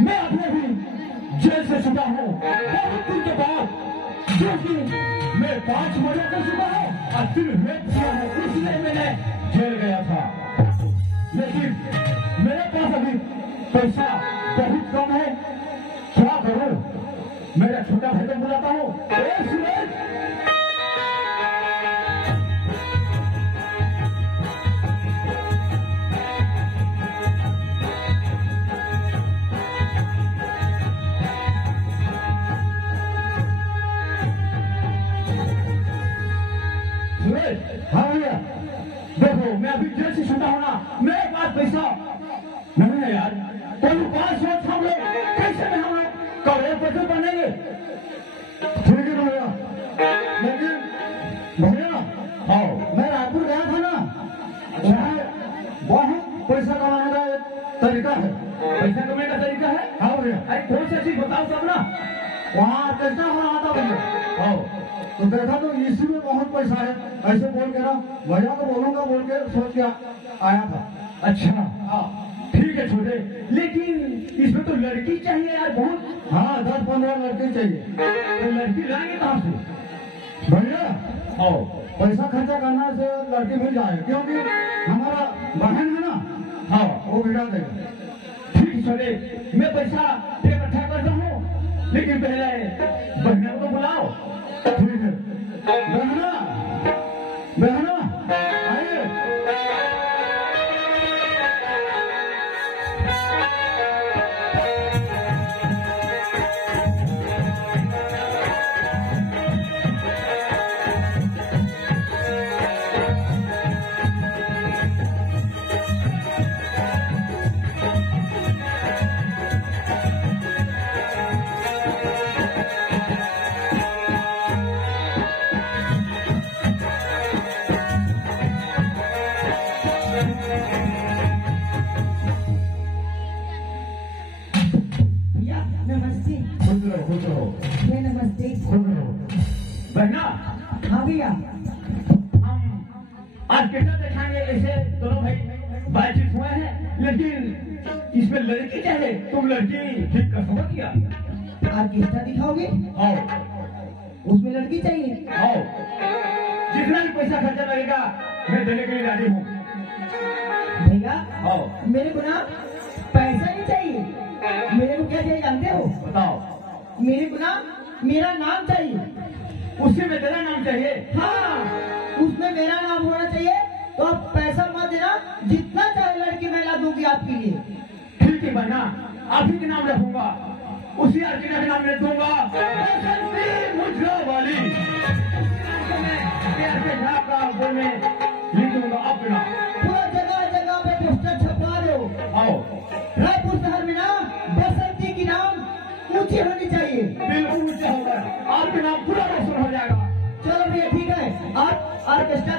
मैं अभी अभी जेल से छुटा हूँ बहुत दिन के बाद, जो कि मैं 5 महीने कर चुका हूँ और फिर रेप किया है, इसलिए मैंने जेल गया था। लेकिन मेरे पास अभी पैसा बहुत कम है, क्या करूं? मेरा छोटा भाई को बुलाता हूँ। सुरेश, हाँ भैया, देखो मैं अभी जेल से छूटा हूँ ना, मेरे पास पैसा नहीं है यार, कोई उपाय सोच हम लोग, कैसे में हम लोग करोड़ पैसे बनेंगे? ठीक है भैया, लेकिन भैया आओ, मैं रायपुर गया था ना, वहाँ बहुत पैसा कमाने का एक तरीका है। पैसा कमाने का तरीका है? हाँ भैया। अरे कौन सी चीज बताओ तब ना। वहाँ कैसा हो रहा था भैया? आओ तो देखा तो इसी में बहुत पैसा है, ऐसे बोल के ना भैया को बोलूंगा बोल के सोच के आया था। अच्छा हाँ ठीक है छोटे, लेकिन इसमें तो लड़की चाहिए यार बहुत। हाँ 10-15 लड़की चाहिए, तो लड़की लाएंगे कहाँ से भैया? आओ पैसा खर्चा करना से लड़की मिल जाए, क्योंकि हमारा बहन है ना, हाँ वो भिड़ा देगा। ठीक है छोटे, मैं पैसा इकट्ठा करता हूँ, लेकिन पहले बहना को बुलाओ। ठीक है बहना, बहना आइए। नमस्ते बहना। हाँ भैया, हम आज कितना दिखाएंगे, ऐसे दोनों भाई बातचीत हुए हैं, लेकिन इसमें लड़की चाहिए, तुम लड़की ठीक कर सको क्या? ऑर्केस्ट्रा दिखाओगे? आओ उसमें लड़की चाहिए? आओ, जितना भी पैसा खर्चा लगेगा मैं देने के लिए राजी हूँ। भैया आओ मेरे को ना पैसा नहीं चाहिए, मेरे को क्या चाहिए जानते हो? बताओ। मेरे को ना मेरा नाम चाहिए। उससे में तेरा नाम चाहिए? हाँ उसमें मेरा नाम होना चाहिए, तो आप पैसा मत देना, जितना चाहे लड़की मैं ला दूंगी आपके लिए। ठीक है बहना, आप ही के नाम रखूंगा, उसी अर्चना के नाम मैं दूंगा, बसंती मुजरा वाली। मैं प्यार के झाग का बोल में लिख दूंगा अपना। पूरा जगह जगह पे पोस्टर छपवा दो। आओ रायपुर शहर में ना बसंती की नाम ऊंची होनी चाहिए। बिल्कुल ऊंचा होगा, आपके नाम पूरा रोशन हो जाएगा। चलो भैया ठीक है, आप ऑर्केस्ट्रा